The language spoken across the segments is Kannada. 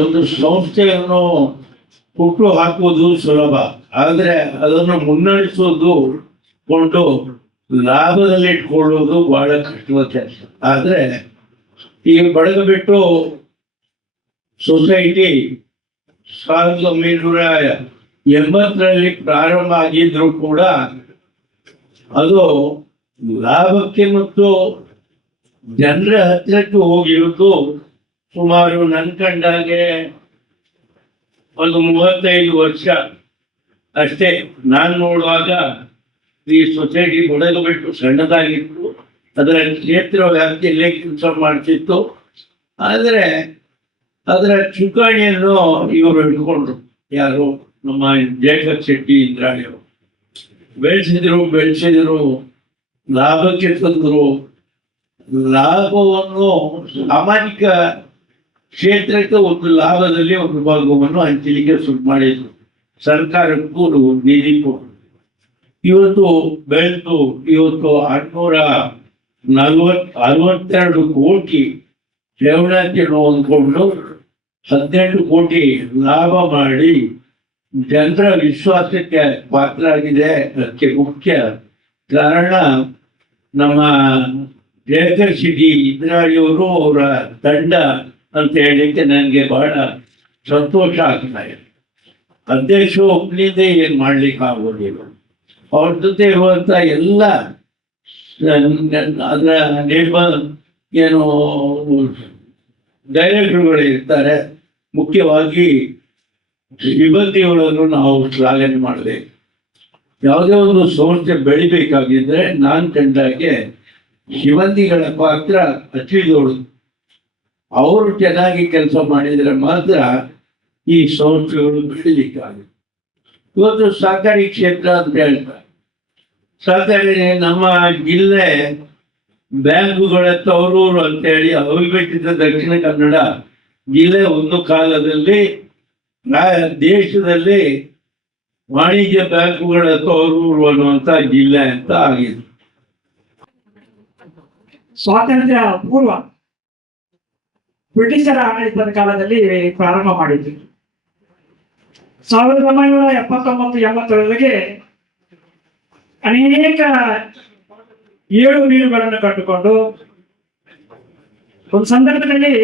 ಒಂದು ಸಂಸ್ಥೆಯನ್ನು ಹುಟ್ಟು ಹಾಕುವುದು ಸುಲಭ, ಆದರೆ ಅದನ್ನು ಮುನ್ನಡೆಸುವುದು ಕೊಂಡು ಲಾಭದಲ್ಲಿ ಇಟ್ಕೊಳ್ಳುವುದು ಬಹಳ ಕಷ್ಟದ ಕೆಲಸ. ಆದರೆ ಈ ಬಡಗಬಿಟ್ಟು ಸೊಸೈಟಿ 1980ರಲ್ಲಿ ಪ್ರಾರಂಭ ಆಗಿದ್ರು ಕೂಡ ಅದು ಲಾಭಕ್ಕೆ ಮತ್ತು ಜನರ ಹತ್ತಿರಕ್ಕೆ ಹೋಗಿರುವುದು ಸುಮಾರು ನನ್ನ ಕಂಡಾಗೆ ಒಂದು 35 ವರ್ಷ ಅಷ್ಟೇ. ನಾನು ನೋಡುವಾಗ ಈ ಸೊಸೈಟಿ ಬಡಗಬಿಟ್ಟು ಸಣ್ಣದಾಗಿತ್ತು, ಅದರ ಕ್ಷೇತ್ರ ವ್ಯಾಪ್ತಿಯಲ್ಲೇ ಕೆಲಸ ಮಾಡ್ತಿತ್ತು. ಆದರೆ ಅದರ ಚುಕ್ಕಾಣಿಯನ್ನು ಇವರು ಹಿಡ್ಕೊಂಡ್ರು, ಯಾರು ನಮ್ಮ ಜಯಕರ್ ಶೆಟ್ಟಿ ಇಂದ್ರಾಣಿಯವರು ಬೆಳೆಸಿದ್ರು, ಲಾಭಕ್ಕೆ ತಂದರು. ಲಾಭವನ್ನು ಸಾಮಾಜಿಕ ಕ್ಷೇತ್ರಕ್ಕೆ ಒಂದು ಲಾಭದಲ್ಲಿ ಒಂದು ಭಾಗವನ್ನು ಹಂಚಲಿಕ್ಕೆ ಶುರು ಮಾಡಿದ್ರು. ಸರ್ಕಾರಕ್ಕೂ ನಿಧಿ ಕೊಟ್ಟರು. ಇವತ್ತು ಬೆಳೆದು 662 ಕೋಟಿ ಠೇವಣಿಯನ್ನು ಅಂದ್ಕೊಂಡು 18 ಕೋಟಿ ಲಾಭ ಮಾಡಿ ಜನರ ವಿಶ್ವಾಸಕ್ಕೆ ಪಾತ್ರ ಆಗಿದೆ. ಅದಕ್ಕೆ ಮುಖ್ಯ ಕಾರಣ ನಮ್ಮ ಜಯಕರ್ ಶೆಟ್ಟಿ ಇಂದ್ರಾಣಿಯವರು, ಅವರ ತಂಡ ಅಂತ ಹೇಳಲಿಕ್ಕೆ ನನಗೆ ಬಹಳ ಸಂತೋಷ ಆಗ್ತಾ ಇದೆ. ಅಧ್ಯಕ್ಷ ಒಬ್ಬನಿಂದ ಏನು ಮಾಡ್ಲಿಕ್ಕೆ ಆಗೋದಿಲ್ಲ. ಅವ್ರ ಜೊತೆ ಇರುವಂಥ ಎಲ್ಲ ಅದರ ಏನು ಡೈರೆಕ್ಟರ್ಗಳು ಇರ್ತಾರೆ, ಮುಖ್ಯವಾಗಿ ಸಿಬ್ಬಂದಿಗಳನ್ನು ನಾವು ಶ್ಲಾಘನೆ ಮಾಡಬೇಕು. ಯಾವುದೇ ಒಂದು ಸಂಸ್ಥೆ ಬೆಳಿಬೇಕಾಗಿದ್ದರೆ ನಾನು ಕಂಡಾಗೆ ಸಿಬ್ಬಂದಿಗಳ ಪಾತ್ರ ಅತಿ ದೊಡ್ಡದು. ಅವರು ಚೆನ್ನಾಗಿ ಕೆಲಸ ಮಾಡಿದರೆ ಮಾತ್ರ ಈ ಸಂಸ್ಥೆಗಳು ಬೆಳಿಲಿಕ್ಕಾಗುತ್ತೆ. ಇವತ್ತು ಸಹಕಾರಿ ಕ್ಷೇತ್ರ ಅಂತ ಹೇಳ್ತಾರೆ. ಸಹಕಾರಿ ನಮ್ಮ ಜಿಲ್ಲೆ ಬ್ಯಾಂಕುಗಳ ತವರೂರು ಅಂತೇಳಿ ಅವಿಭಜಿತ ದಕ್ಷಿಣ ಕನ್ನಡ ಜಿಲ್ಲೆ ಒಂದು ಕಾಲದಲ್ಲಿ ದೇಶದಲ್ಲಿ ವಾಣಿಜ್ಯ ಬ್ಯಾಂಕುಗಳ ತವರೂರು ಅನ್ನುವಂಥ ಜಿಲ್ಲೆ ಅಂತ ಆಗಿದೆ. ಸ್ವಾತಂತ್ರ್ಯ ಪೂರ್ವ ಬ್ರಿಟಿಷರ ಆಡಳಿತದ ಕಾಲದಲ್ಲಿ ಪ್ರಾರಂಭ ಮಾಡಿದ್ರು. 1979-80ರೊಳಗೆ ಅನೇಕ ಏಳು ನೀರುಗಳನ್ನು ಕಟ್ಟಿಕೊಂಡು ಒಂದು ಸಂದರ್ಭದಲ್ಲಿ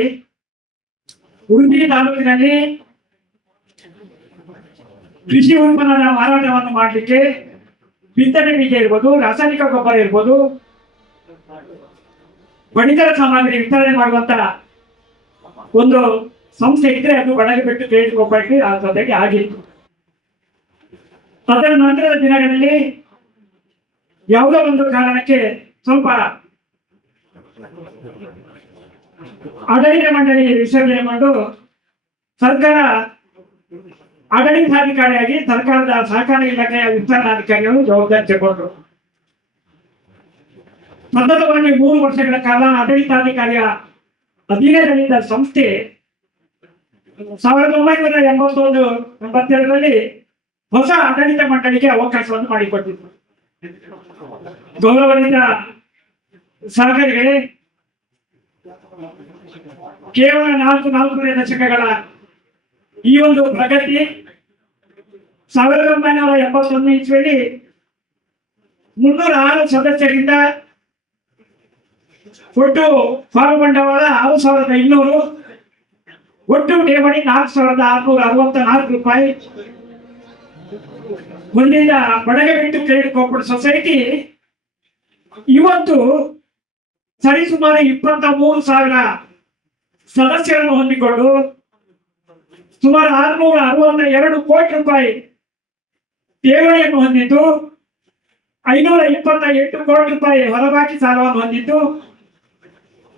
ಉಡುಪಿ ತಾಲೂಕಿನಲ್ಲಿ ಕೃಷಿ ಉತ್ಪನ್ನದ ಮಾರಾಟವನ್ನು ಮಾಡಲಿಕ್ಕೆ ಬಿತ್ತನೆ ಬೀಜ ಇರ್ಬೋದು, ರಾಸಾಯನಿಕ ಗೊಬ್ಬರ ಇರ್ಬೋದು, ಪಡಿತರ ಸಾಮಗ್ರಿ ವಿತರಣೆ ಮಾಡುವಂತ ಒಂದು ಸಂಸ್ಥೆ ಇದ್ರೆ ಅದು ಬಡಗಬಿಟ್ಟು ಕ್ರೆಡಿಟ್ ಕೋಆಪರೇಟಿವ್ ಆ ಸೊಸೈಟಿ ಆಗಿತ್ತು. ಅದರ ನಂತರದ ದಿನಗಳಲ್ಲಿ ಯಾವುದೋ ಒಂದು ಕಾರಣಕ್ಕೆ ಸ್ವಲ್ಪ ಆಡಳಿತ ಮಂಡಳಿ ವಿಸರ್ಜನೆ ಮಾಡಿ ಸರ್ಕಾರ ಆಡಳಿತಾಧಿಕಾರಿಯಾಗಿ ಸರ್ಕಾರದ ಸಹಕಾರ ಇಲಾಖೆಯ ವಿಸ್ತರಣಾಧಿಕಾರಿಗಳು ಜವಾಬ್ದಾರಿ ತಗೊಂಡ್ರು. ಸತತವಾಗಿ 3 ವರ್ಷಗಳ ಕಾಲ ಆಡಳಿತಾಧಿಕಾರಿಯ ಅಧೀನದಲ್ಲಿದ್ದ ಸಂಸ್ಥೆ 1981-82ರಲ್ಲಿ ಹೊಸ ಆಡಳಿತ ಮಂಡಳಿಗೆ ಅವಕಾಶವನ್ನು ಮಾಡಿಕೊಟ್ಟಿತ್ತು. ಗೌರವದಿಂದ ಸಹಕಾರಿಗಳೇ, ಕೇವಲ 4 ದಶಕಗಳ ಈ ಒಂದು ಪ್ರಗತಿ 1981 ಇಸ್ವಿಯಲ್ಲಿ 306 ಸದಸ್ಯರಿಂದ ಒಟ್ಟು ಪಾಲು ಬಂಡವಾಳ 6200, ಒಟ್ಟು ಠೇವಣಿ 4664 ರೂಪಾಯಿ ಹೊಂದಿದ ಬಡಗಬಿಟ್ಟು ಕ್ರೆಡಿಟ್ ಕೋಆಪರೇಟಿವ್ ಸೊಸೈಟಿ ಇವತ್ತು ಸರಿಸುಮಾರು 23,000 ಸದಸ್ಯರನ್ನು ಹೊಂದಿಕೊಂಡು ಸುಮಾರು 662 ಕೋಟಿ ರೂಪಾಯಿ ಠೇವಣಿಯನ್ನು ಹೊಂದಿದ್ದು, 528 ಕೋಟಿ ರೂಪಾಯಿ ಹೊರಬಾಕಿ ಸಾಲವನ್ನು ಹೊಂದಿದ್ದು,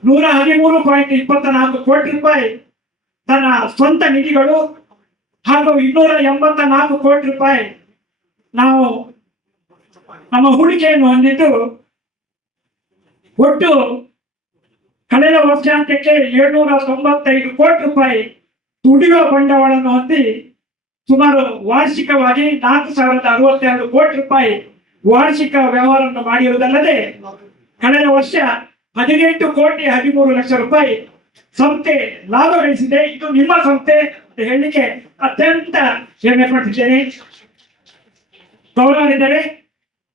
113.24 ಕೋಟಿ ರೂಪಾಯಿ ತನ್ನ ಸ್ವಂತ ನಿಧಿಗಳು ಹಾಗೂ 284 ಕೋಟಿ ರೂಪಾಯಿ ನಾವು ನಮ್ಮ ಹೂಡಿಕೆಯನ್ನು ಹೊಂದಿದ್ದು, ಒಟ್ಟು ಕಳೆದ ವರ್ಷಾಂತ್ಯಕ್ಕೆ 795 ಕೋಟಿ ರೂಪಾಯಿ ದುಡಿಯುವ ಬಂಡವಾಳವನ್ನು ಹೊಂದಿ ಸುಮಾರು ವಾರ್ಷಿಕವಾಗಿ 4,062 ಕೋಟಿ ರೂಪಾಯಿ ವಾರ್ಷಿಕ ವ್ಯವಹಾರವನ್ನು ಮಾಡಿರುವುದಲ್ಲದೆ ಕಳೆದ ವರ್ಷ 18 ಕೋಟಿ 13 ಲಕ್ಷ ರೂಪಾಯಿ ಸಂಸ್ಥೆ ಲಾಭ ಗಳಿಸಿದೆ. ಇದು ನಿಮ್ಮ ಸಂಸ್ಥೆ ಅಂತ ಹೇಳಲಿಕ್ಕೆ ಅತ್ಯಂತ ಹೆಮ್ಮೆ ಪಡ್ತಿದ್ದೇನೆ. ಗೌರವವಿದ್ದರೆ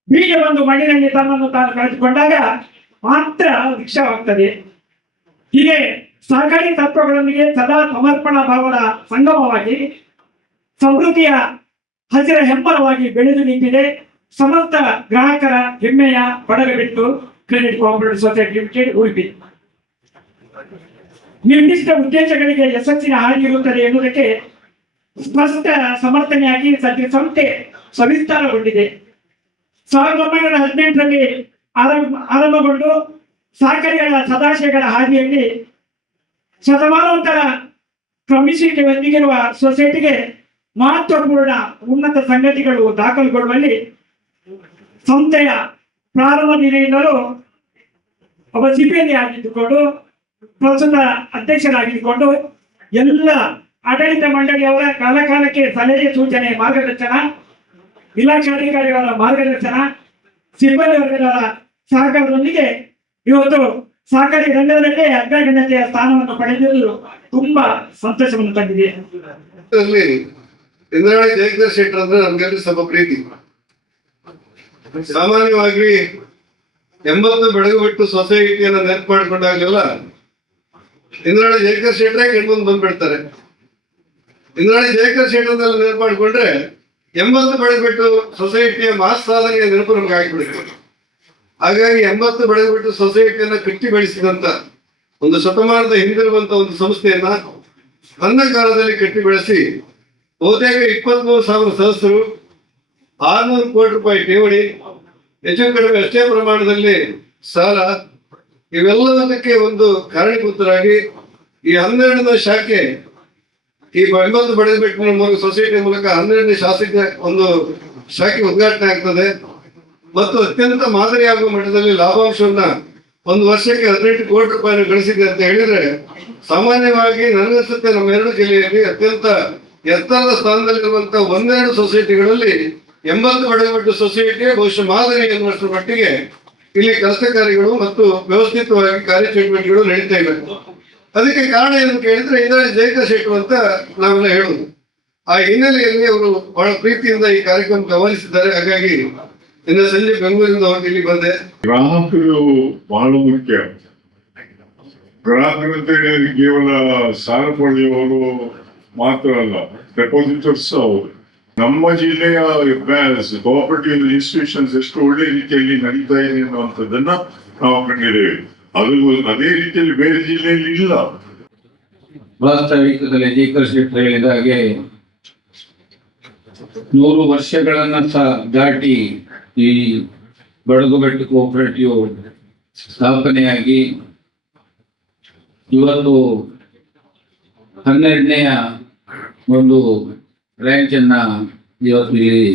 ಬೀಜ ಒಂದು ಮಣ್ಣಿನಲ್ಲಿ ತನ್ನನ್ನು ತಾನು ಕಳೆದುಕೊಂಡಾಗ ಮಾತ್ರ ವೃಕ್ಷವಾಗ್ತದೆ. ಹೀಗೆ ಸಹಕಾರಿ ತತ್ವಗಳೊಂದಿಗೆ ಸದಾ ಸಮರ್ಪಣಾ ಭಾವದ ಸಂಗಮವಾಗಿ ಸಮೃದ್ಧಿಯ ಹಸಿರ ಹೆಮ್ಮರವಾಗಿ ಬೆಳೆದು ನಿಂತಿದೆ ಸಮಸ್ತ ಗ್ರಾಹಕರ ಹೆಮ್ಮೆಯ Badagabettu credit cooperative society limited Udupi. ನಿರ್ದಿಷ್ಟ ಉದ್ದೇಶಗಳಿಗೆ ಯಶಸ್ಸಿನ ಹಾದಿ ಇರುತ್ತದೆ ಎನ್ನುವುದಕ್ಕೆ ಸ್ಪಷ್ಟ ಸಮರ್ಥನೆಯಾಗಿ ಸದ್ಯ ಸಂಸ್ಥೆ ಸವಿಸ್ತಾರಗೊಂಡಿದೆ. 1918ರಲ್ಲಿ ಆರಂಭಗೊಂಡು ಸಹಕಾರಿಗಳ ಸದಾಶಯಗಳ ಹಾದಿಯಲ್ಲಿ ಶತಮಾನೋತ್ತರ ಕ್ರಮಿಸುವಿಕೆ ಹೊಂದಿರುವ ಸೊಸೈಟಿಗೆ ಮಹತ್ವಪೂರ್ಣ ಉನ್ನತ ಸಂಗತಿಗಳು ದಾಖಲುಗೊಳ್ಳುವಲ್ಲಿ ಸಂಸ್ಥೆಯ ಪ್ರಾರಂಭ ದಿನದಿಂದಲೂ ಒಬ್ಬ ಸಿಬ್ಬಂದಿ ಆಗಿದ್ದುಕೊಂಡು ಪ್ರಸ್ತುತ ಅಧ್ಯಕ್ಷರಾಗಿದ್ದುಕೊಂಡು ಎಲ್ಲ ಆಡಳಿತ ಮಂಡಳಿಯವರ ಕಾಲಕಾಲಕ್ಕೆ ಸಲಹೆ ಸೂಚನೆ ಮಾರ್ಗದರ್ಶನ, ಇಲಾಖಾಧಿಕಾರಿಗಳ ಮಾರ್ಗದರ್ಶನ, ಸಿಬ್ಬಂದಿ ವರ್ಗದವರ ಸಹಕಾರದೊಂದಿಗೆ ಇವತ್ತು ಸಹಕಾರಿ ರಂಗದಲ್ಲೇ ಅಗ್ರಗಣ್ಯತೆಯ ಸ್ಥಾನವನ್ನು ಪಡೆದಿರುವುದು ತುಂಬಾ ಸಂತೋಷವನ್ನು ತಂದಿದೆ. ಇಂದ್ರಾಣಿ ಜಯಕರ್ ಶೆಟ್ಟರ್ ಅಂದ್ರೆ ನಮ್ಗೆಲ್ಲರೂ ಸ್ವಲ್ಪ ಪ್ರೀತಿ. ಸಾಮಾನ್ಯವಾಗಿ 80 ಬೆಳಗುಬಿಟ್ಟು ಸೊಸೈಟಿಯನ್ನ ನೆನಪು ಮಾಡಿಕೊಂಡಾಗಲೆಲ್ಲ ಇಂದ್ರಾಣಿ ಜಯಕರ್ ಶೆಟ್ಟರೇ ಕೆಣ್ಮಂದು ಬಂದ್ಬಿಡ್ತಾರೆ. ಇಂದ್ರಾಣಿ ಜಯಕರ್ ಶೆಟ್ಟರ್ನೆಲ್ಲ ನೆನಪು ಮಾಡಿಕೊಂಡ್ರೆ 80 ಬೆಳಗುಬಿಟ್ಟು ಸೊಸೈಟಿಯ ಮಾಸ್ ಸಾಧನೆಯ ನೆನಪು ನಮ್ಗೆ ಆಗಿಬಿಡುತ್ತೆ. ಹಾಗಾಗಿ 80 ಬೆಳಗುಬಿಟ್ಟು ಸೊಸೈಟಿಯನ್ನ ಕಟ್ಟಿ ಬೆಳೆಸಿದಂತ ಒಂದು ಶತಮಾನದ ಹಿಂದಿರುವಂತ ಒಂದು ಸಂಸ್ಥೆಯನ್ನ ನನ್ನ ಕಾಲದಲ್ಲಿ ಕಟ್ಟಿ ಬೆಳೆಸಿ ಬಹುತೇಕ 23,000 ಸದಸ್ಯರು, 600 ಕೋಟಿ ರೂಪಾಯಿ ಠೇವಣಿ, ಹೆಚ್ಚು ಕಡಿಮೆ ಅಷ್ಟೇ ಪ್ರಮಾಣದಲ್ಲಿ ಸಾಲ, ಇವೆಲ್ಲದಕ್ಕೆ ಒಂದು ಕಾರಣೀಭೂತರಾಗಿ ಈ 12ನೇ ಶಾಖೆ ಈ 80 ಬೆಳೆದಬಿಟ್ಟು ಸೊಸೈಟಿ ಮೂಲಕ 12ನೇ ಶಾಸಕ ಒಂದು ಶಾಖೆ ಉದ್ಘಾಟನೆ ಆಗ್ತದೆ ಮತ್ತು ಅತ್ಯಂತ ಮಾದರಿಯಾಗುವ ಮಟ್ಟದಲ್ಲಿ ಲಾಭಾಂಶವನ್ನ ಒಂದು ವರ್ಷಕ್ಕೆ 18 ಕೋಟಿ ರೂಪಾಯಿ ಗಳಿಸಿದೆ ಅಂತ ಹೇಳಿದ್ರೆ ಸಾಮಾನ್ಯವಾಗಿ ನನಗನ್ಸುತ್ತೆ ನಮ್ಮ 2 ಜಿಲ್ಲೆಯಲ್ಲಿ ಅತ್ಯಂತ ಎತ್ತರದ ಸ್ಥಾನದಲ್ಲಿರುವಂತಹ 12 ಸೊಸೈಟಿಗಳಲ್ಲಿ 80 ಬೆಳೆದಬಿಟ್ಟು ಸೊಸೈಟಿಯೇ ಬಹುಶಃ ಮಾದರಿ ಎನ್ನುವಷ್ಟರ ಮಟ್ಟಿಗೆ ಇಲ್ಲಿ ಕೆಲಸ ಕಾರ್ಯಗಳು ಮತ್ತು ವ್ಯವಸ್ಥಿತವಾಗಿ ಕಾರ್ಯಚಟುವಟಿಕೆಗಳು ನಡೀತಾ ಇವೆ. ಅದಕ್ಕೆ ಕಾರಣ ಏನು ಕೇಳಿದ್ರೆ ಇಂದ್ರಾಣಿ ಜಯಕರ್ ಶೆಟ್ಟರ್ ಅಂತ ನಾವೆಲ್ಲ ಹೇಳುದು. ಆ ಹಿನ್ನೆಲೆಯಲ್ಲಿ ಅವರು ಬಹಳ ಪ್ರೀತಿಯಿಂದ ಈ ಕಾರ್ಯಕ್ರಮಕ್ಕೆ ಆಹ್ವಾನಿಸಿದ್ದಾರೆ. ಹಾಗಾಗಿ ನಿನ್ನೆ ಸಂಜೆ ಬೆಂಗಳೂರಿಂದ ಹೊರಗೆ ಇಲ್ಲಿ ಬಂದೆ. ಗ್ರಾಹಕರು ಬಹಳ ಮುಖ್ಯ. ಗ್ರಾಹಕರಂತ ಹೇಳಿದ್ರೆ ಕೇವಲ ಸಾಲ ಪಡೆಯುವವರು ಮಾತ್ರ ಅಲ್ಲ, ಡೆಪಾಸಿಟರ್ಸ್ ಅವರು. ನಮ್ಮ ಜಿಲ್ಲೆಯ ಕೋಆಪರೇಟಿವ್ ಇನ್ಸ್ಟಿಟ್ಯೂಷನ್ಸ್ ಎಷ್ಟು ಒಳ್ಳೆ ರೀತಿಯಲ್ಲಿ ನಡೀತಾ ಇದೆ ಅನ್ನುವಂಥದ್ದನ್ನ ನಾವು ಕಂಡಿದ್ದೇವೆ. ಅದು ಅದೇ ರೀತಿಯಲ್ಲಿ ಬೇರೆ ಜಿಲ್ಲೆಯಲ್ಲಿ ಇಲ್ಲ. ವಾಸ್ತವಿಕದಲ್ಲಿ ಜಯಕರ್ ಶೆಟ್ಟರ್ ಹೇಳಿದ ಹಾಗೆ 100 ವರ್ಷಗಳನ್ನ ದಾಟಿ ಈ ಬಡಗುಬೆಟ್ಟು ಕೋಆಪರೇಟಿವ್ ಸ್ಥಾಪನೆಯಾಗಿ ಇವತ್ತು 12ನೇ ಒಂದು ಬ್ರಾಂಚ್ ಅನ್ನ ಇವತ್ತು ಇಲ್ಲಿ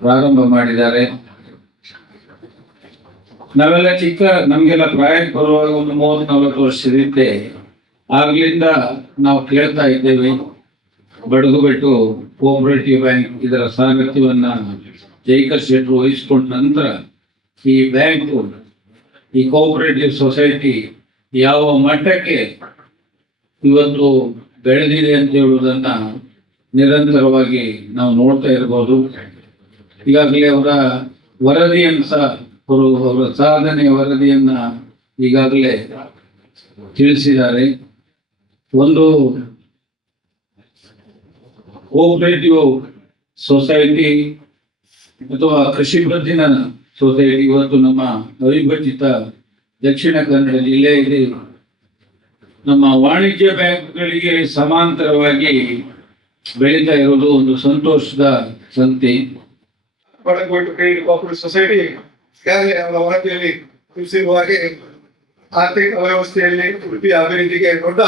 ಪ್ರಾರಂಭ ಮಾಡಿದ್ದಾರೆ. ನಾವೆಲ್ಲ ನಮ್ಗೆಲ್ಲ ಪ್ರಾಯಕ್ಕೆ ಬರುವಾಗ ಒಂದು 30-40 ವರ್ಷದಿಂದ ಆಗ್ಲಿಂದ ನಾವು ಕೇಳ್ತಾ ಇದ್ದೇವೆ ಬಡಗುಬೆಟ್ಟು ಕೋಆಪರೇಟಿವ್ ಬ್ಯಾಂಕ್ ಇದರ ಸಾರಥ್ಯವನ್ನ ಜಯಕರ್ ಶೆಟ್ಟರ್ ವಹಿಸಿಕೊಂಡ ನಂತರ ಈ ಬ್ಯಾಂಕು ಈ ಕೋಆಪರೇಟಿವ್ ಸೊಸೈಟಿ ಯಾವ ಮಟ್ಟಕ್ಕೆ ಇವತ್ತು ಬೆಳೆದಿದೆ ಅಂತ ಹೇಳುವುದನ್ನ ನಿರಂತರವಾಗಿ ನಾವು ನೋಡ್ತಾ ಇರಬಹುದು. ಈಗಾಗಲೇ ಅವರ ವರದಿಯನ್ನು ಸಹ ಅವರ ಸಾಧನೆಯ ವರದಿಯನ್ನ ಈಗಾಗಲೇ ತಿಳಿಸಿದ್ದಾರೆ. ಒಂದು ಕೋಆಪರೇಟಿವ್ ಸೊಸೈಟಿ ಅಥವಾ ಕೃಷಿ ಪತ್ತಿನ ಸೊಸೈಟಿ ಇವತ್ತು ನಮ್ಮ ಅವಿಭಜಿತ ದಕ್ಷಿಣ ಕನ್ನಡ ಜಿಲ್ಲೆಯಲ್ಲಿ ನಮ್ಮ ವಾಣಿಜ್ಯ ಬ್ಯಾಂಕ್ಗಳಿಗೆ ಸಮಾಂತರವಾಗಿ ಬೆಳೀತಾ ಇರೋದು ಒಂದು ಸಂತೋಷದ ಸಂಗತಿ. ಬಡಗುಬೆಟ್ಟು ಕ್ರೆಡಿಟ್ ಕೋಆಪರೇಟಿವ್ ಸೊಸೈಟಿ ಅವರ ವರದಿಯಲ್ಲಿ ತಿಳಿಸಿರುವ ಹಾಗೆ ಆರ್ಥಿಕ ವ್ಯವಸ್ಥೆಯಲ್ಲಿ ಉಡುಪಿಯ ಅಭಿವೃದ್ಧಿಗೆ ದೊಡ್ಡ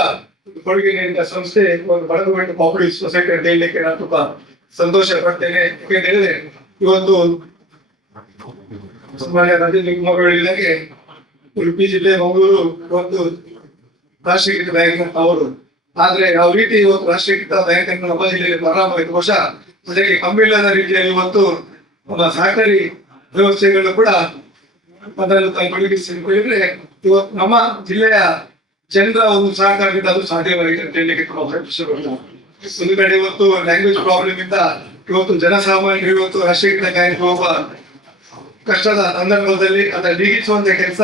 ಕೊಡುಗೆ ನೀಡಿದ ಸಂಸ್ಥೆ ಒಂದು ಬಡಗುಬೆಟ್ಟು ಕೋಆಪರೇಟಿವ್ ಸೊಸೈಟಿ ಅಂತ ಹೇಳಲಿಕ್ಕೆ ನಾನು ತುಂಬಾ ಸಂತೋಷ ಪಡ್ತೇನೆ. ಯಾಕೆಂತ ಹೇಳಿದ್ರೆ ಇವತ್ತು ಸನ್ಮಾನ್ಯ ರಾಜೇಂದ್ರ ಕುಮಾರ್ ಹೇಳಿದಾಗೆ ಉಡುಪಿ ಜಿಲ್ಲೆ ಮಂಗಳೂರು ಒಂದು ರಾಷ್ಟ್ರೀಕೃತ ಬ್ಯಾಂಕ್ ಅವರು, ಆದ್ರೆ ಯಾವ ರೀತಿ ಇವತ್ತು ರಾಷ್ಟ್ರೀಕೃತ ಬ್ಯಾಂಕ್ ಅನ್ನು ನಮ್ಮ ಜಿಲ್ಲೆಯಲ್ಲಿ ಪ್ರಾರಂಭವಾಯಿತು ಬಹುಶಃ ಅದಕ್ಕೆ ಕಮ್ಮಿಲ್ಲದ ರೀತಿಯಲ್ಲಿ ಇವತ್ತು ನಮ್ಮ ಸಹಕಾರಿ ವ್ಯವಸ್ಥೆಗಳು ಕೂಡ ಅದನ್ನು ತೊಡಗಿಸಿದ್ರೆ ಇವತ್ತು ನಮ್ಮ ಜಿಲ್ಲೆಯ ಜನರ ಒಂದು ಸಹಕಾರದಿಂದ ಅದು ಸಾಧ್ಯವಾಗಿದೆ ಅಂತ ಹೇಳಲಿಕ್ಕೆ ತುಂಬಾ ಸಂತೋಷಪಡ್ತೀನಿ. ಒಂದು ಕಡೆ ಇವತ್ತು ಲ್ಯಾಂಗ್ವೇಜ್ ಪ್ರಾಬ್ಲಮ್ ಇಂದ ಇವತ್ತು ಜನಸಾಮಾನ್ಯರು ಇವತ್ತು ರಾಷ್ಟ್ರೀಯ ಕಾಯಕ್ಕೆ ಹೋಗುವ ಕಷ್ಟದ ಸಂದರ್ಭದಲ್ಲಿ ಅದನ್ನ ನೀಗಿಸುವಂತ ಕೆಲಸ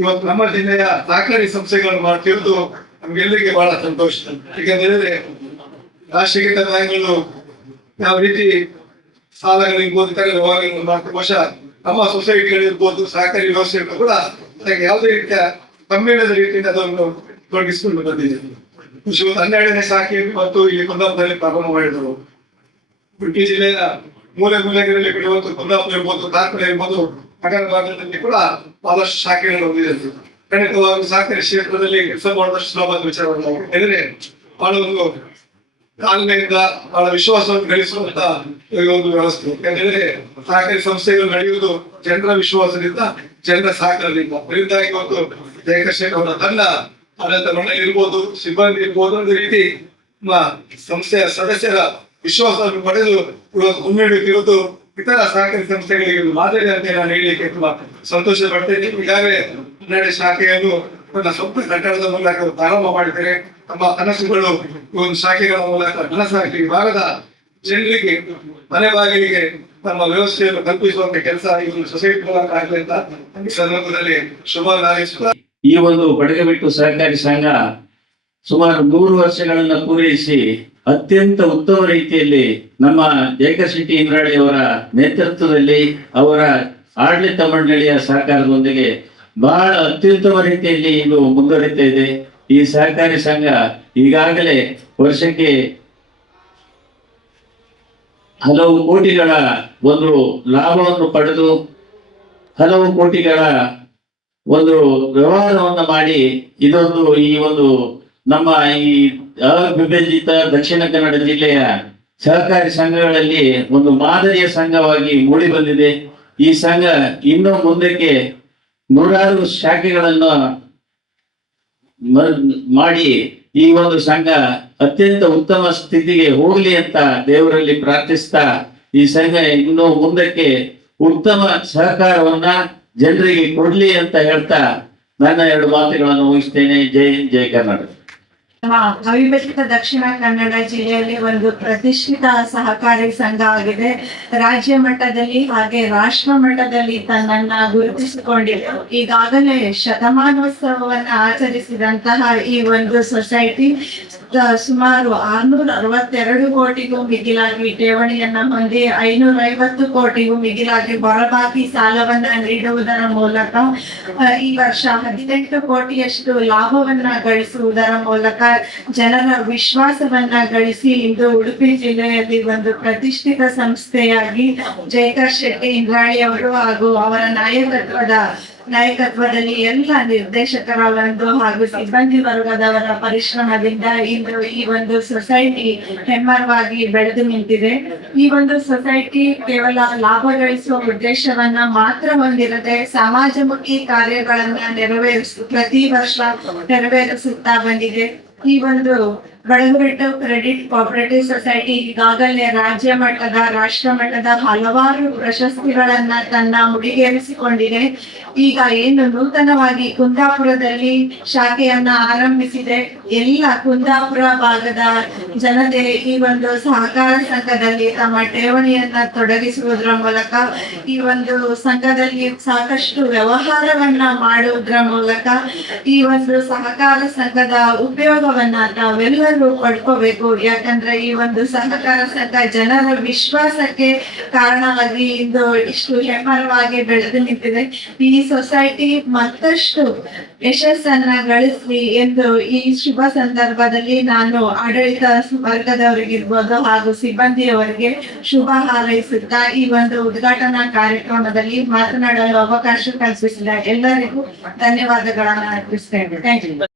ಇವತ್ತು ನಮ್ಮ ಜಿಲ್ಲೆಯ ಸಹಕಾರಿ ಸಂಸ್ಥೆಗಳು ಮಾಡ್ತಿರೋದು ನಮ್ಗೆಲ್ಲರಿಗೆ ಬಹಳ ಸಂತೋಷ. ಯಾಕಂದ್ರೆ ರಾಷ್ಟ್ರೀಯ ಬ್ಯಾಂಕ್ಗಳು ಯಾವ ರೀತಿ ಸಾಲಗಳಿರ್ಬೋದು, ಇತರ ವ್ಯವಹಾರಗಳನ್ನು ಮಾಡ್ತಾರೆ, ಬಹುಶಃ ನಮ್ಮ ಸೊಸೈಟಿಗಳಿರ್ಬೋದು, ಸಹಕಾರಿ ವ್ಯವಸ್ಥೆಗಳು ಕೂಡ ಅದಕ್ಕೆ ಯಾವುದೇ ರೀತಿಯ ಸಮ್ಮೇಳನದ ರೀತಿಯಿಂದ ಅದನ್ನು ತೊಡಗಿಸಿಕೊಂಡು ಬಂದಿದೆ. 12ನೇ ಶಾಖೆ ಮತ್ತು ಇಲ್ಲಿ ಕುಂದಾಪುರದಲ್ಲಿ ಪ್ರಾರಂಭ ಮಾಡಿದರು. ಉಡುಪಿ ಜಿಲ್ಲೆಯ ಮೂಲೆ ಮೂಲೆಗಳಲ್ಲಿ ಇವತ್ತು ಕುಂದಾಪುರ ಇರ್ಬೋದು, ಕಾರ್ಕಳ ಇರ್ಬೋದು, ನಗರ ಭಾಗದಲ್ಲಿ ಕೂಡ ಬಹಳಷ್ಟು ಶಾಖೆಗಳು ಹೊಂದಿದೆ. ಖಂಡಿತವಾಗಿ ಸಹಕಾರಿ ಕ್ಷೇತ್ರದಲ್ಲಿ ಕೆಲಸ ಮಾಡುವಷ್ಟು ಸುಲಭವಾದ ವಿಚಾರವನ್ನು ಯಾಕಂದ್ರೆ ಬಹಳ ಒಂದು ತಾಳ್ಮೆಯಿಂದ ಬಹಳ ವಿಶ್ವಾಸವನ್ನು ಗಳಿಸುವಂತ ಒಂದು ವ್ಯವಸ್ಥೆ. ಯಾಕಂದ್ರೆ ಸಹಕಾರಿ ಸಂಸ್ಥೆಗಳು ನಡೆಯುವುದು ಜನರ ವಿಶ್ವಾಸದಿಂದ, ಜನರ ಸಹಕಾರದಿಂದ. ಅದರಿಂದಾಗಿ ಇವತ್ತು ಜಯಕರ್ಷಕ್ ಅವರ ತಂಡ ಆಡಳಿತ ಮಂಡಳಿ ಇರ್ಬೋದು, ಸಿಬ್ಬಂದಿ ಇರ್ಬೋದು, ಒಂದು ರೀತಿ ನಮ್ಮ ಸಂಸ್ಥೆಯ ಸದಸ್ಯರ ವಿಶ್ವಾಸವನ್ನು ಪಡೆದು ಇವತ್ತು ಮುನ್ನಡೆಯುತ್ತಿರುವುದು ಇತರ ಸಹಕಾರಿ ಸಂಸ್ಥೆಗಳಿಗೆ ಮಾದರಿ ಅಂತ ನಾನು ಹೇಳಲಿಕ್ಕೆ ತುಂಬಾ ಸಂತೋಷ ಪಡ್ತೇನೆ. ಈಗಾಗಲೇ 12 ಶಾಖೆಯನ್ನು ನನ್ನ ಸ್ವಂತ ಕಟ್ಟಡದ ಮೂಲಕ ಪ್ರಾರಂಭ ಮಾಡಿದರೆ ನಮ್ಮ ಕನಸುಗಳು ಒಂದು ಶಾಖೆಗಳ ಮೂಲಕ ಕನಸಾಗಿ ಭಾಗದ ಜನರಿಗೆ ಮನೆ ಬಾಗಿಲಿಗೆ ನಮ್ಮ ವ್ಯವಸ್ಥೆಯನ್ನು ಕಲ್ಪಿಸುವಂತ ಕೆಲಸ ಈ ಒಂದು ಸೊಸೈಟಿ ಮೂಲಕ ಆಗಲಿ ಅಂತ ಈ ಸಂದರ್ಭದಲ್ಲಿ ಶುಭ ಹಾರೈಸುತ್ತಾ ಈ ಒಂದು ಬಡಗಬಿಟ್ಟು ಸಹಕಾರಿ ಸಂಘ ಸುಮಾರು 100 ವರ್ಷಗಳನ್ನ ಪೂರೈಸಿ ಅತ್ಯಂತ ಉತ್ತಮ ರೀತಿಯಲ್ಲಿ ನಮ್ಮ ಜಯಕರ್ ಶೆಟ್ಟಿ ಇಂದ್ರಾಳಿ ಅವರ ನೇತೃತ್ವದಲ್ಲಿ ಅವರ ಆಡಳಿತ ಮಂಡಳಿಯ ಸಹಕಾರದೊಂದಿಗೆ ಬಹಳ ಅತ್ಯುತ್ತಮ ರೀತಿಯಲ್ಲಿ ಇದು ಮುಂದುವರಿತಾ ಇದೆ. ಈ ಸಹಕಾರಿ ಸಂಘ ಈಗಾಗಲೇ ವರ್ಷಕ್ಕೆ ಹಲವು ಕೋಟಿಗಳ ಒಂದು ಲಾಭವನ್ನು ಪಡೆದು ಹಲವು ಕೋಟಿಗಳ ಒಂದು ವ್ಯವಹಾರವನ್ನು ಮಾಡಿ ಇದೊಂದು ಈ ಒಂದು ನಮ್ಮ ಈ ಅವಿಭಜಿತ ದಕ್ಷಿಣ ಕನ್ನಡ ಜಿಲ್ಲೆಯ ಸಹಕಾರಿ ಸಂಘಗಳಲ್ಲಿ ಒಂದು ಮಾದರಿಯ ಸಂಘವಾಗಿ ಮೂಡಿ ಬಂದಿದೆ. ಈ ಸಂಘ ಇನ್ನು ಮುಂದಕ್ಕೆ 100 ಶಾಖೆಗಳನ್ನು ಮಾಡಿ ಈ ಒಂದು ಸಂಘ ಅತ್ಯಂತ ಉತ್ತಮ ಸ್ಥಿತಿಗೆ ಹೋಗಲಿ ಅಂತ ದೇವರಲ್ಲಿ ಪ್ರಾರ್ಥಿಸ್ತಾ ಈ ಸಂಘ ಇನ್ನು ಮುಂದಕ್ಕೆ ಉತ್ತಮ ಸಹಕಾರವನ್ನ ಜನರಿಗೆ ಕೊಡ್ಲಿ ಅಂತ ಹೇಳ್ತಾ ನನ್ನ 2 ಮಾತುಗಳನ್ನು ಮುಗಿಸ್ತೇನೆ. ಜೈ ಹಿಂದ್, ಜೈ ಕರ್ನಾಟಕ. ನಮ್ಮ ಅವಿಭಜಿತ ದಕ್ಷಿಣ ಕನ್ನಡ ಜಿಲ್ಲೆಯಲ್ಲಿ ಒಂದು ಪ್ರತಿಷ್ಠಿತ ಸಹಕಾರಿ ಸಂಘ ಆಗಿದೆ. ರಾಜ್ಯ ಮಟ್ಟದಲ್ಲಿ ಹಾಗೆ ರಾಷ್ಟ್ರ ಮಟ್ಟದಲ್ಲಿ ತನ್ನನ್ನ ಗುರುತಿಸಿಕೊಂಡಿದೆ. ಈಗಾಗಲೇ ಶತಮಾನೋತ್ಸವವನ್ನು ಆಚರಿಸಿದಂತಹ ಈ ಒಂದು ಸೊಸೈಟಿ ಸುಮಾರು 662 ಕೋಟಿಗೂ ಮಿಗಿಲಾಗಿ ಠೇವಣಿಯನ್ನ ಹೊಂದಿ 550 ಕೋಟಿಗೂ ಮಿಗಿಲಾಗಿ ಬಾಕಿ ಸಾಲವನ್ನ ನೀಡುವುದರ ಮೂಲಕ ಈ ವರ್ಷ 18 ಕೋಟಿಯಷ್ಟು ಲಾಭವನ್ನ ಗಳಿಸುವುದರ ಮೂಲಕ ಜನರ ವಿಶ್ವಾಸವನ್ನ ಗಳಿಸಿ ಇಂದು ಉಡುಪಿ ಜಿಲ್ಲೆಯಲ್ಲಿ ಒಂದು ಪ್ರತಿಷ್ಠಿತ ಸಂಸ್ಥೆಯಾಗಿ ಜಯಕರ್ ಶೆಟ್ಟಿ ಇಂದ್ರಾಳಿ ಅವರು ಹಾಗೂ ಅವರ ನಾಯಕತ್ವದಲ್ಲಿ ಎಲ್ಲ ನಿರ್ದೇಶಕರ ಒಂದು ಹಾಗೂ ಸಿಬ್ಬಂದಿ ವರ್ಗದವರ ಪರಿಶ್ರಮದಿಂದ ಇಂದು ಈ ಒಂದು ಸೊಸೈಟಿ ಹೆಮ್ಮರವಾಗಿ ಬೆಳೆದು ನಿಂತಿದೆ. ಈ ಒಂದು ಸೊಸೈಟಿ ಕೇವಲ ಲಾಭ ಗಳಿಸುವ ಉದ್ದೇಶವನ್ನ ಮಾತ್ರ ಹೊಂದಿರದೆ ಸಮಾಜಮುಖಿ ಕಾರ್ಯಗಳನ್ನ ಪ್ರತಿ ವರ್ಷ ನೆರವೇರಿಸುತ್ತಾ ಬಂದಿದೆ. ಈ ಒಂದು ಬಡಗಬಿಟ್ಟು ಕ್ರೆಡಿಟ್ ಕೋಆಪರೇಟಿವ್ ಸೊಸೈಟಿ ಈಗಾಗಲೇ ರಾಜ್ಯ ಮಟ್ಟದ, ರಾಷ್ಟ್ರ ಮಟ್ಟದ ಹಲವಾರು ಪ್ರಶಸ್ತಿಗಳನ್ನ ತನ್ನ ಮುಡಿಗೇರಿಸಿಕೊಂಡಿದೆ. ಈಗ ಏನು ನೂತನವಾಗಿ ಕುಂದಾಪುರದಲ್ಲಿ ಶಾಖೆಯನ್ನ ಆರಂಭಿಸಿದೆ. ಎಲ್ಲ ಕುಂದಾಪುರ ಭಾಗದ ಜನತೆ ಈ ಒಂದು ಸಹಕಾರ ಸಂಘದಲ್ಲಿ ತಮ್ಮ ಠೇವಣಿಯನ್ನ ತೊಡಗಿಸುವುದರ ಮೂಲಕ ಈ ಒಂದು ಸಂಘದಲ್ಲಿ ಸಾಕಷ್ಟು ವ್ಯವಹಾರವನ್ನ ಮಾಡುವುದರ ಮೂಲಕ ಈ ಒಂದು ಸಹಕಾರ ಸಂಘದ ಉಪಯೋಗವನ್ನ ತಾವೆಲ್ಲರೂ ಪಡ್ಕೋಬೇಕು. ಯಾಕಂದ್ರೆ ಈ ಒಂದು ಸಹಕಾರ ಸಂಘ ಜನರ ವಿಶ್ವಾಸಕ್ಕೆ ಕಾರಣವಾಗಿ ಇಂದು ಇಷ್ಟು ಹೆಮ್ಮರವಾಗಿ ಬೆಳೆದು ನಿಂತಿದೆ. ಈ ಸೊಸೈಟಿ ಮತ್ತಷ್ಟು ಯಶಸ್ಸನ್ನ ಗಳಿಸಲಿ ಎಂದು ಈ ಶುಭ ಸಂದರ್ಭದಲ್ಲಿ ನಾನು ಆಡಳಿತ ವರ್ಗದವರಿಗಿರ್ಬೋದು ಹಾಗೂ ಸಿಬ್ಬಂದಿಯವರಿಗೆ ಶುಭ ಹಾರೈಸುತ್ತಾ ಈ ಒಂದು ಉದ್ಘಾಟನಾ ಕಾರ್ಯಕ್ರಮದಲ್ಲಿ ಮಾತನಾಡಲು ಅವಕಾಶ ಕಲ್ಪಿಸಿದ ಎಲ್ಲರಿಗೂ ಧನ್ಯವಾದಗಳನ್ನು ಅರ್ಪಿಸ್ತೇನೆ. Thank you.